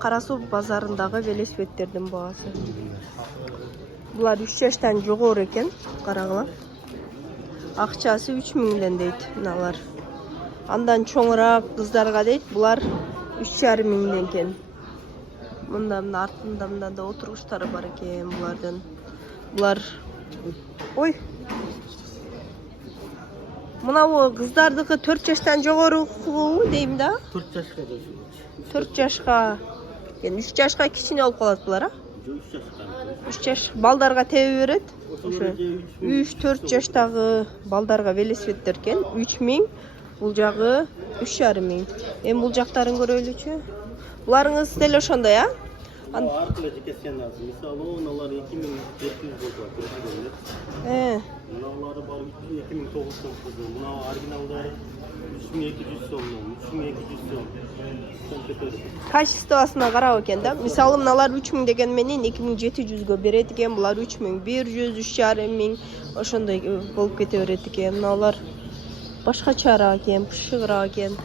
Карасуу базарындагы велосипедтердин баасы. Булар 3 жаштан жогору экен, карагыла. Акчасы 3000 дейт мыналар. Андан чоңураак кыздарга дейт, булар 3500 экен. Мында артында мында да отургучтары бар экен булардын. Булар ой. Мына кыздардыкы 4 жаштан жогору дейм да? 4 жашка дейт. 4 жашка. 3 жашка кичине болуп калат булар, а? 3 жашка. 3 жаш балдарга тебе берет. Ошо 3-4 жаштагы балдарга велосипеддер экен. 3000, бул жагы 3500. Эми бул жактарын көрөлүчү. Буларыңыз деле ошондой, а? Аркылы жекесен азыр. Мисалы, оналар 2700 болот көрсөтөлөр. Мыналары бар 2900 сом. Мына оригиналдары 3200 сомдон, 3200 сом. Качествосуна карап экен да. Мисалы, мыналар 3000 деген менен 2700гө берет экен. Булар 3100, 3500 ошондой болуп кете берет экен. Мыналар башкачараак экен, пышыгыраак экен.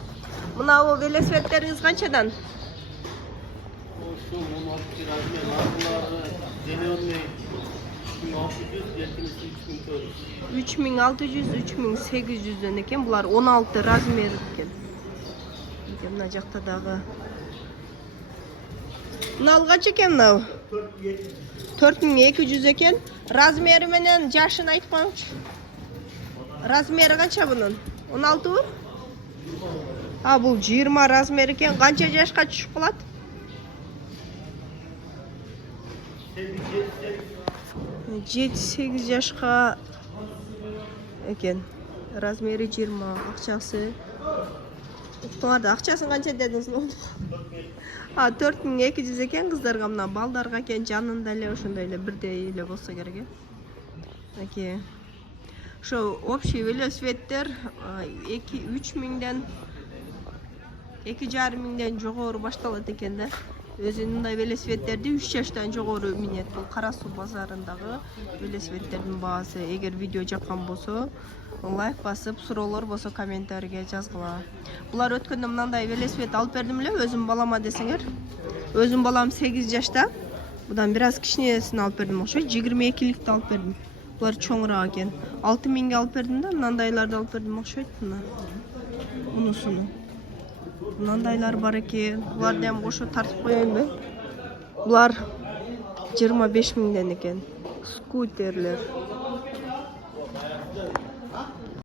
Мына бул велосипедтериңиз канчадан? 3600-3800 экен. Булар 16 размер экен. Мына жакта дагы. Мына канча экен мына? 4200 экен. Размери менен жашын айтып коюңчу. Размери канча бунун? 16? А, бул 20 размер экен. Канча жашка түшүп калат? 7-8 жашка экен. Размери 20, акчасы. Уктуңарда акчасын канча дедиңиз? 4200 экен кыздарга, мына балдарга экен, жанында эле ошондой эле бирдей эле болсо керек. Эки. Ошо общий велосипедтер 3000ден 2500ден жогору башталат экен да. Өзү мындай велосипедтерди 3 жаштан жогору минет. Бул Карасуу базарындагы велосипедтердин баасы. Эгер видео жаккан болсо, лайк басып, суроолор болсо комментарийге жазгыла. Булар өткөндө мындай велосипед алып бердим эле, өзүм балама десеңер. Өзүм балам 8 жашта. Будан бир аз кичинесин алып бердим окшойт. 22-ликти алып бердим. Булар чоңураак экен. 6000ге алып бердим да, мындайларды алып бердим окшойт мына. Мунусуну. Мындайлар бар экен. Буларды ham кошо тартып коеюнбу? Булар 25000ден экен. Скутерлер.